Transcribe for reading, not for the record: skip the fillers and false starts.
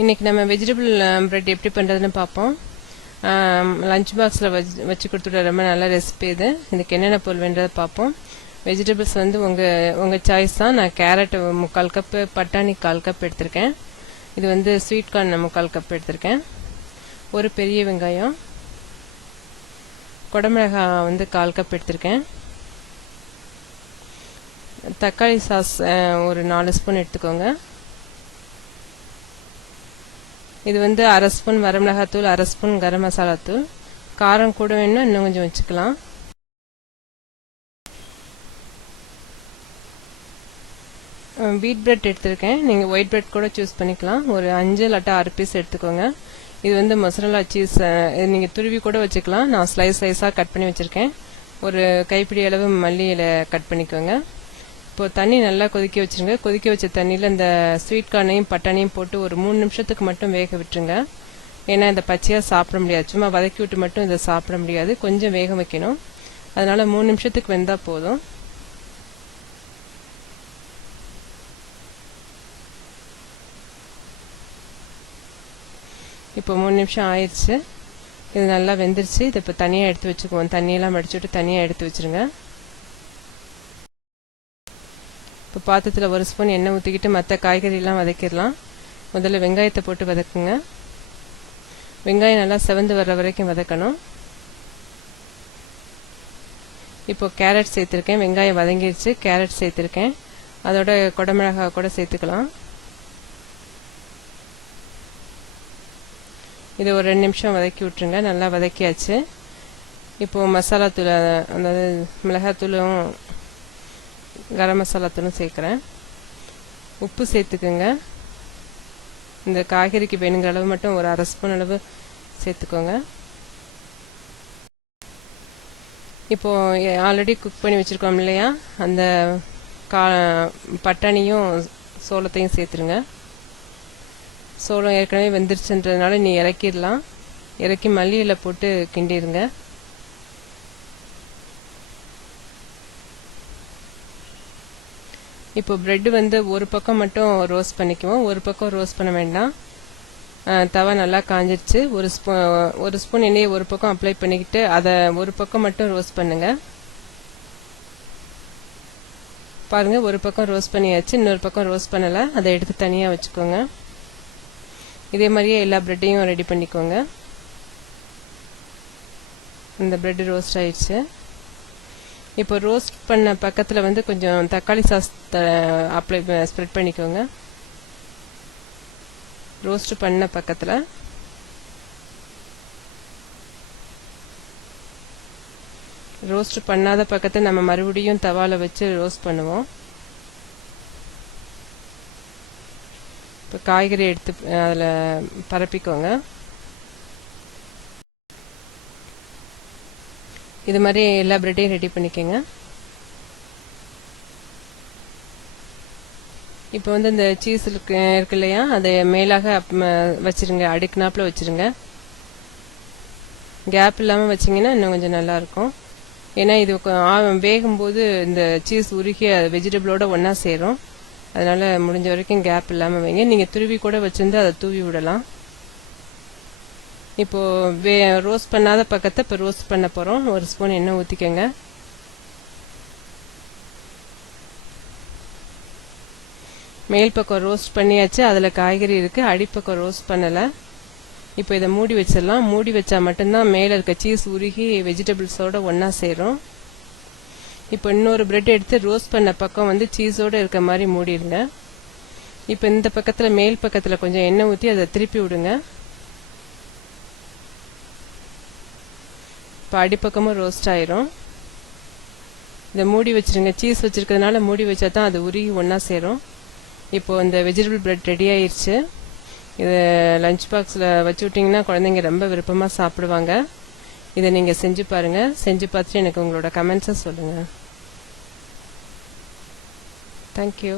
இன்றைக்கி நம்ம vegetable bread எப்படி பண்ணுறதுன்னு பார்ப்போம். லஞ்ச் பாக்ஸில் வச்சு கொடுத்துட ரொம்ப நல்ல ரெசிபி இது. இதுக்கு என்னென்ன பொருள் வேண்டதை பார்ப்போம். வெஜிடபிள்ஸ் வந்து உங்கள் சாய்ஸ் தான். நான் கேரட் 3/4 கப்பு, பட்டாணி 1/4 கப் எடுத்திருக்கேன். இது வந்து ஸ்வீட் கார்ன் 3/4 கப் எடுத்திருக்கேன். ஒரு பெரிய வெங்காயம், குடமிளகாய் வந்து 1/4 கப் எடுத்திருக்கேன். தக்காளி சாஸ் ஒரு 4 ஸ்பூன் எடுத்துக்கோங்க. இது வந்து 1/2 ஸ்பூன் வரமிளகாத்தூள், 1/2 ஸ்பூன் கரம் மசாலா தூள். காரம் கூட வேணும்னா இன்னும் கொஞ்சம் வச்சுக்கலாம். வீட் பிரெட் எடுத்திருக்கேன். நீங்கள் ஒயிட் பிரெட் கூட சூஸ் பண்ணிக்கலாம். ஒரு 5 இல்லாட்டா 6 பீஸ் எடுத்துக்கோங்க. இது வந்து மொசரல்லா சீஸ், நீங்கள் துருவி கூட வச்சுக்கலாம். நான் ஸ்லைஸாக கட் பண்ணி வச்சுருக்கேன். ஒரு கைப்பிடி அளவு மல்லி இலை கட் பண்ணிக்கோங்க. இப்போது தண்ணி நல்லா கொதிக்க வச்சுருங்க. கொதிக்க வச்ச தண்ணியில் இந்த ஸ்வீட் கார்னையும் பட்டாணியும் போட்டு ஒரு 3 நிமிஷத்துக்கு மட்டும் வேக விட்டுருங்க. ஏன்னா இந்த பச்சையாக சாப்பிட முடியாது, சும்மா வதக்கி விட்டு மட்டும் இதை சாப்பிட முடியாது, கொஞ்சம் வேக வைக்கணும். அதனால் 3 நிமிஷத்துக்கு வெந்தால் போதும். இப்போ 3 நிமிஷம் ஆயிடுச்சு. இது நல்லா வெந்துருச்சு. இதை இப்போ தனியாக எடுத்து வச்சுக்குவோம். தண்ணியெல்லாம் வடிச்சுட்டு தனியாக எடுத்து வச்சுருங்க. இப்போ பாத்திரத்தில் 1 ஸ்பூன் எண்ணெய் ஊற்றிக்கிட்டு மற்ற காய்கறியெல்லாம் வதக்கிடலாம். முதல்ல வெங்காயத்தை போட்டு வதக்குங்க. வெங்காயம் நல்லா செவந்து வர்ற வரைக்கும் வதக்கணும். இப்போது கேரட் சேர்த்துருக்கேன். வெங்காயம் வதங்கிடுச்சு, கேரட் சேர்த்துருக்கேன். அதோட குடமிளகாய் கூட சேர்த்துக்கலாம். இதை ஒரு 2 நிமிஷம் வதக்கி விட்டுருங்க. நல்லா வதக்கியாச்சு. இப்போது மசாலா தூள், அதாவது மிளகாத்தூளும் கரம் மசாலா தூளும் சேர்க்குறேன். உப்பு சேர்த்துக்குங்க. இந்த காய்கறிக்கு வேணுங்கிற அளவு மட்டும் ஒரு 1/2 ஸ்பூன் அளவு சேர்த்துக்கோங்க. இப்போது ஆல்ரெடி குக் பண்ணி வச்சுருக்கோம் இல்லையா, அந்த பட்டாணியும் சோளத்தையும் சேர்த்துருங்க. சோளம் ஏற்கனவே வெந்துருச்சுன்றதுனால நீ இறக்கிடலாம். இறக்கி மல்லியில் போட்டு கிண்டிடுங்க. இப்போ ப்ரெட்டு வந்து ஒரு பக்கம் மட்டும் ரோஸ்ட் பண்ணிக்குவோம், ஒரு பக்கம் ரோஸ்ட் பண்ண வேண்டாம். தவா நல்லா காஞ்சிடுச்சு. ஒரு ஸ்பூன் எண்ணெயை ஒரு பக்கம் அப்ளை பண்ணிக்கிட்டு அதை ஒரு பக்கம் மட்டும் ரோஸ்ட் பண்ணுங்க. பாருங்கள், ஒரு பக்கம் ரோஸ்ட் பண்ணியாச்சு, இன்னொரு பக்கம் ரோஸ்ட் பண்ணலை. அதை எடுத்து தனியாக வச்சுக்கோங்க. இதே மாதிரியே எல்லா ப்ரெட்டையும் ரெடி பண்ணிக்கோங்க. இந்த ப்ரெட்டு ரோஸ்ட் ஆயிடுச்சு. இப்போ ரோஸ்ட் பண்ண பக்கத்தில் வந்து கொஞ்சம் தக்காளி சாஸ் அப்ளை ஸ்ப்ரெட் பண்ணிக்கோங்க. ரோஸ்ட் பண்ண பக்கத்தில் ரோஸ்ட் பண்ணாத பக்கத்தை நம்ம மறுபடியும் தவாவில் வச்சு ரோஸ்ட் பண்ணுவோம். இப்போ காய்கறி எடுத்து அதில் பரப்பிக்கோங்க. இது மாதிரி எல்லா ப்ரெட்டையும் ரெடி பண்ணிக்கோங்க. இப்போ வந்து இந்த சீஸ் இருக்கு இல்லையா, அதை மேலாக வச்சுருங்க, அடுக்குனாப்பில் வச்சுருங்க. கேப் இல்லாமல் வச்சிங்கன்னா இன்னும் கொஞ்சம் நல்லாயிருக்கும். ஏன்னா இது வேகும்போது இந்த சீஸ் உருகி வெஜிடபிளோட ஒன்றா சேரும். அதனால் முடிஞ்ச வரைக்கும் கேப் இல்லாமல் வைங்க. நீங்கள் துருவி கூட வச்சுருந்து அதை தூவி விடலாம். இப்போது ரோஸ்ட் பண்ணாத பக்கத்தை இப்போ ரோஸ்ட் பண்ண போகிறோம். 1 ஸ்பூன் எண்ணெய் ஊற்றிக்கோங்க. மேல் பக்கம் ரோஸ்ட் பண்ணியாச்சு, அதில் காய்கறி இருக்குது. அடிப்பக்கம் ரோஸ்ட் பண்ணலை. இப்போ இதை மூடி வச்சிடலாம். மூடி வச்சா மட்டும்தான் மேலே இருக்க சீஸ் உருகி வெஜிடபிள்ஸோடு ஒன்றா சேரும். இப்போ இன்னொரு ப்ரெட் எடுத்து ரோஸ்ட் பண்ண பக்கம் வந்து சீஸோடு இருக்க மாதிரி மூடிடுங்க. இப்போ இந்த பக்கத்தில் மேல் பக்கத்தில் கொஞ்சம் எண்ணெய் ஊற்றி அதை திருப்பி விடுங்க. இப்போ அடிப்பக்கமும் ரோஸ்ட் ஆயிரும். இதை மூடி வச்சுருங்க. சீஸ் வச்சுருக்கிறதுனால மூடி வச்சா தான் அது உருகி ஒன்றா சேரும். இப்போது இந்த வெஜிடபிள் ப்ரெட் ரெடி ஆயிடுச்சு. இதை லஞ்ச் பாக்ஸில் வச்சு விட்டிங்கன்னா குழந்தைங்க ரொம்ப விருப்பமாக சாப்பிடுவாங்க. இதை நீங்கள் செஞ்சு பாருங்கள். செஞ்சு பார்த்துட்டு எனக்கு உங்களோட கமெண்ட்ஸை சொல்லுங்கள். தேங்க்யூ.